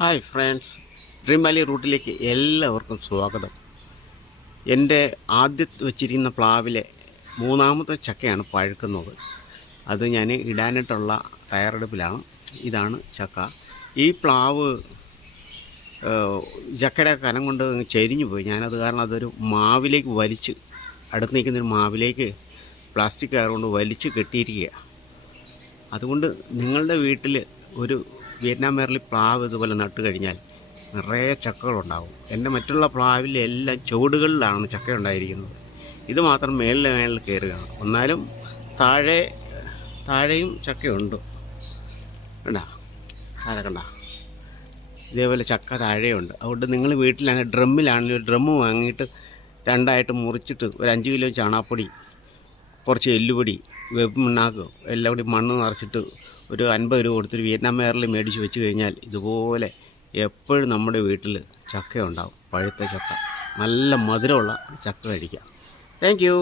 Hi friends, dream Valley റൂട്ടിലേക്ക് എല്ലാവർക്കും സ്വാഗതം. എൻ്റെ ആദ്യം വെച്ചിരിക്കുന്ന പ്ലാവിലെ മൂന്നാമത്തെ ചക്കയാണ് പഴുക്കുന്നത്. അത് ഞാൻ ഇടാനായിട്ടുള്ള തയ്യാറെടുപ്പിലാണ്. ഇതാണ് ചക്ക. ഈ പ്ലാവ് ചക്കയുടെ കനം കൊണ്ട് ചെരിഞ്ഞു പോയി. ഞാനത് കാരണം അതൊരു മാവിലേക്ക് വലിച്ച്, അടുത്ത് നിൽക്കുന്നൊരു മാവിലേക്ക് പ്ലാസ്റ്റിക് കയർ കൊണ്ട് വലിച്ച് കെട്ടിയിരിക്കുക. അതുകൊണ്ട് നിങ്ങളുടെ വീട്ടിൽ ഒരു വിയറ്റ്നാം മെർലി പ്ലാവ് ഇതുപോലെ നട്ട് കഴിഞ്ഞാൽ നിറയെ ചക്കകളുണ്ടാകും. എൻ്റെ മറ്റുള്ള പ്ലാവിലെല്ലാം ചുവടുകളിലാണ് ചക്ക ഉണ്ടായിരിക്കുന്നത്. ഇത് മാത്രം മേളിൽ കയറുകയാണ്. എന്നാലും താഴെയും ചക്കയുണ്ട്. കണ്ട, താഴെ കണ്ട, ഇതേപോലെ ചക്ക താഴെയുണ്ട്. അതുകൊണ്ട് നിങ്ങൾ വീട്ടിലാണെങ്കിൽ ഡ്രമ്മിലാണെങ്കിൽ ഒരു ഡ്രമ്മ് വാങ്ങിയിട്ട് രണ്ടായിട്ട് മുറിച്ചിട്ട് ഒരു 5 കിലോ ചാണകപ്പൊടി, കുറച്ച് എല്ലുപൊടി, വേപ്പ് മണ്ണാക്ക് എല്ലാം കൂടി മണ്ണ് നിറച്ചിട്ട് ഒരു 50 രൂപ കൊടുത്തൊരു വിയറ്റ്നാം മെർലി മേടിച്ച് വെച്ച് കഴിഞ്ഞാൽ ഇതുപോലെ എപ്പോഴും നമ്മുടെ വീട്ടിൽ ചക്ക ഉണ്ടാവും. പഴുത്ത ചക്ക, നല്ല മധുരമുള്ള ചക്ക കഴിക്കാം. Thank you.